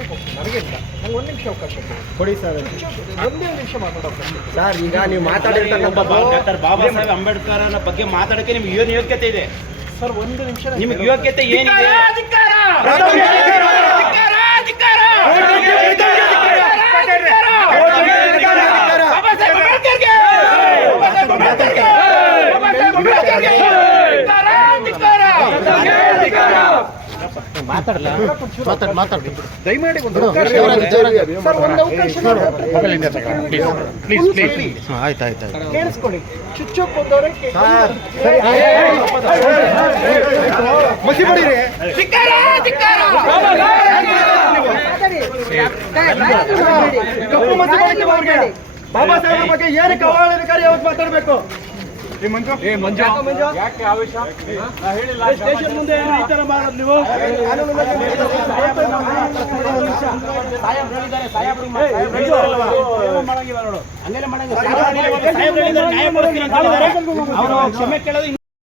ನನಗಿಂತ ನಂಗೆ ಒಂದು ನಿಮಿಷ ಅವಕಾಶ ಕೊಡಿ ಸರ್. ಒಂದೇ ನಿಮಿಷ ಮಾತಾಡೋಕೆ ಸರ್, ಈಗ ನೀವು ಮಾತಾಡಿರ್ತಕ್ಕಂಥದ್ದು ಡಾಕ್ಟರ್ ಬಾಬಾ ಸಾಹೇಬ್ ಅಂಬೇಡ್ಕರ್ ಬಗ್ಗೆ ಮಾತಾಡೋಕ್ಕೆ ನಿಮ್ಗೆ ಏನು ಯೋಗ್ಯತೆ ಇದೆ ಸರ್? ಒಂದು ನಿಮಿಷ ನಿಮ್ಗೆ ಯೋಗ್ಯತೆ ಏನಿದೆ? ದಯಮಾಡಿ ಒಂದು ಅವಕಾಶ ಸರ್, ಒಂದು ಅವಕಾಶ ಆಯ್ತಾಯ್ತು. ಕೇಳಿಸ್ಕೊಳ್ಳಿ. ಚುಚ್ಚೋಕ್ ಬಂದವರೇ ಮಸಿ ಬಡೀರಿ. ಕಪ್ಪು ಮಸಿ ಬಡಿಕೆ ಅವ್ರಿಗೆ ಬಾಬಾ ಸಾಹೇಬ್ ಬಗ್ಗೆ ಏನಕ್ಕೆ ಅವಹೇಳನಕಾರಿ ಯಾವತ್ತು ಮಾತಾಡಬೇಕು? ಯಾಕೆ ಆವೇಶ ಸ್ಟೇಷನ್ ಮುಂದೆ ಈ ತರ ಮಾಡೋದು ನೀವು? ಅವರು ಕ್ಷಮೆ ಕೇಳೋದು